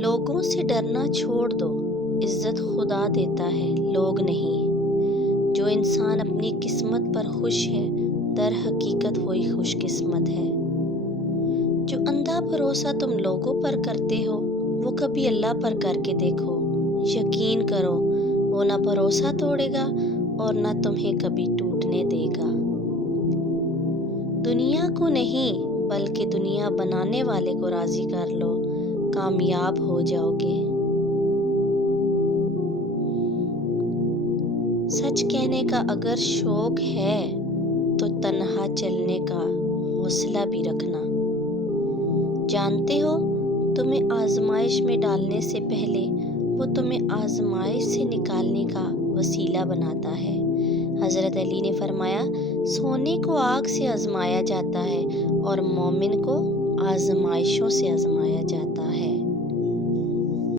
لوگوں سے ڈرنا چھوڑ دو، عزت خدا دیتا ہے، لوگ نہیں۔ جو انسان اپنی قسمت پر خوش ہے، در حقیقت وہی خوش قسمت ہے۔ جو اندھا بھروسہ تم لوگوں پر کرتے ہو، وہ کبھی اللہ پر کر کے دیکھو۔ یقین کرو، وہ نہ بھروسہ توڑے گا اور نہ تمہیں کبھی ٹوٹنے دے گا۔ دنیا کو نہیں بلکہ دنیا بنانے والے کو راضی کر لو، کامیاب ہو جاؤ گے۔ سچ کہنے کا اگر شوق ہے تو تنہا چلنے کا حوصلہ بھی رکھنا۔ جانتے ہو، تمہیں آزمائش میں ڈالنے سے پہلے وہ تمہیں آزمائش سے نکالنے کا وسیلہ بناتا ہے۔ حضرت علی نے فرمایا، سونے کو آگ سے آزمایا جاتا ہے اور مومن کو آزمائشوں سے آزمایا جاتا ہے۔